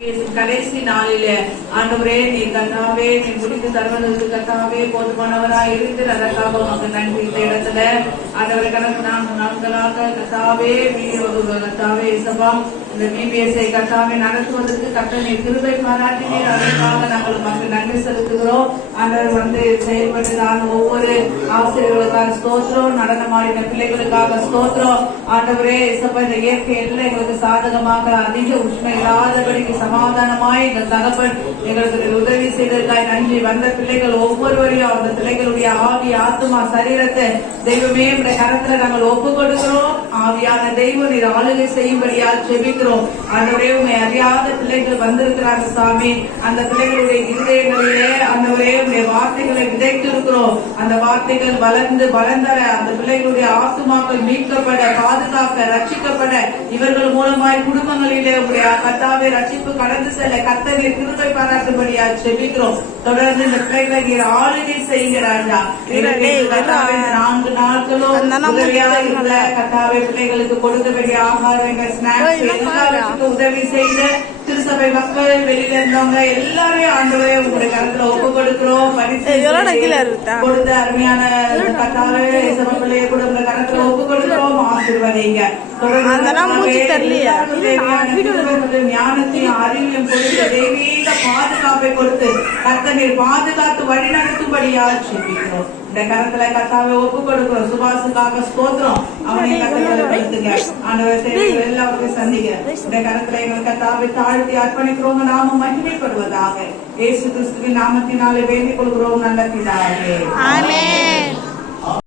கடைசி நாளில ஆண்டவரே நீ கர்த்தாவே நீ முடித்து தருவதற்கு கர்த்தாவே போதுமானவராய் இருந்து அதற்காக உமக்கு நன்றி. இந்த இடத்துல ஆண்டவரை கணக்கு நாட்களாக கர்த்தாவே கர்த்தாவே சபா இந்த பிபிஎஸ்ஐ கர்த்தாவே நடத்துவதற்கு கர்த்தர் நீ கிருபை பாராட்டினீர். அதற்காக நாங்கள் உமக்கு நன்றி செலுத்துகிறோம். ஆண்டவர் செயல்பட்டதான ஒவ்வொரு ஆசிரியர்களுக்காக ஸ்தோத்திரம், நடனமாடின பிள்ளைகளுக்காக ஸ்தோத்திரம். ஆண்டவரே சபா இந்த இயற்கை எல்லாம் எங்களுக்கு சாதகமாக அதிக உஷ்ணம் இல்லாதபடிக்கு சமாதானமாய் எங்கள் தகப்பன் எங்களுக்கு உதவி செய்ததற்காய் நன்றி. வந்த பிள்ளைகள் ஒவ்வொருவரையும் அந்த பிள்ளைகளுடைய ஆவி ஆத்மா சரீரத்தை தெய்வமே கரத்துல நாங்கள் ஒப்பு கொடுக்கிறோம். ஆவியான தெய்வம் நீர் ஆளுகை செய்யும்படியா ஜெபிக்கிறோம். ஆண்டவரே உண்மை அறியாத பிள்ளைகள் வந்திருக்கிறாங்க சாமி. அந்த பிள்ளைகளுடைய இருதயங்களிலே ஆண்டவரே உடைய வார்த்தைகளை விதைத்து இருக்கிறோம். அந்த வார்த்தைகள் வளர்ந்தர அந்த பிள்ளைகளுடைய ஆத்துமாக்கள் மீட்கப்பட பாதுகாக்க ரட்சிக்கப்பட இவர்கள் மூலமாய் குடும்பங்களிலே உடைய கர்த்தாவே ரட்சிப்பு கடந்து செல்ல கர்த்தரை கிருபை பாராட்டும்படியா ஜெபிக்கிறோம். தொடர்ந்து இந்த பிள்ளைகளை நீர் ஆளுகை செய்கிறாரா 4 நாட்களும் கர்த்தாவே பிள்ளைகளுக்கு கொடுக்க வேண்டிய ஆகாரம் ஸ்நாக்ஸ் எல்லாருக்கும் உதவி செய்த திருசபை மக்கள் வெளியில இருந்தவங்க எல்லாரையும் ஆண்டவரே உங்களுடைய கருத்துல ஒப்பு கொடுக்கிறோம். கொடுத்த அருமையான கர்த்தாவே பிள்ளைய கூட உங்க கருத்துல ஒப்பு கொடுக்கிறோம். ஆசீர்வதிங்க. ஞானத்தையும் அறிவையும் கொடுத்து தெய்வீக பாதுகாப்பை கொடுத்து கர்த்தனை பாதுகாத்து வழி நடத்தும்படியா ஜெபிக்கிறோம். இந்த கரத்துல கர்த்தாவை ஒப்பு கொடுக்கிறோம். சுபாசுக்காக ஸ்தோத்திரம். அவனை கர்த்தர்களை வைத்துங்க. ஆண்டவர் தேவைகள் எல்லாருக்கும் சந்திங்க. இந்த கரத்துல எங்கள் கர்த்தாவை தாழ்த்தி அர்ப்பணிக்கிறோம். நாம மகிமைப்படுவதாக இயேசு கிறிஸ்துவின் நாமத்தினாலே வேண்டிக் கொள்கிறோம். நல்ல பிதாவே. ஆமென்.